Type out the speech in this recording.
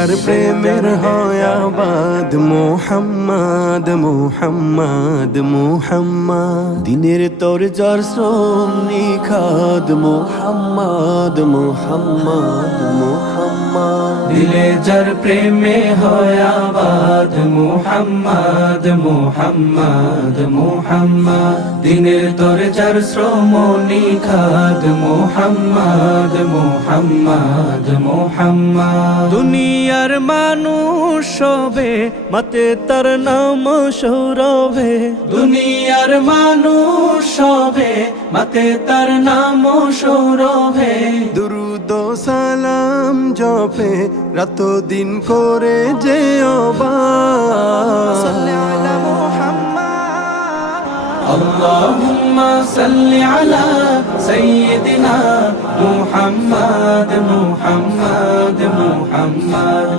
যার প্রেমের হয় আবাদ মোহাম্মদ মোহাম্মদ মোহাম্মদ দিনের তোর যার শ্রম নিখাদ মোহাম্মদ মোহাম্মদ মোহাম্মদ দিলে যার প্রেমে হয় আবাদ মুহাম্মদ মুহাম্মদ মুহাম্মদ দিনের তোর যার শ্রম নিখাদ মুহাম্মদ মুহাম্মদ মুহাম্মদ দুনিয়ার মানুষ সবে মতে তার নাম সৌরভে দুনিয়ার মানুষ সবে মাতে তার নাম সৌরভে দুরুদ ও সালাম জপে রাত দিন করে যে اللهم صل على سيدنا محمد محمد محمد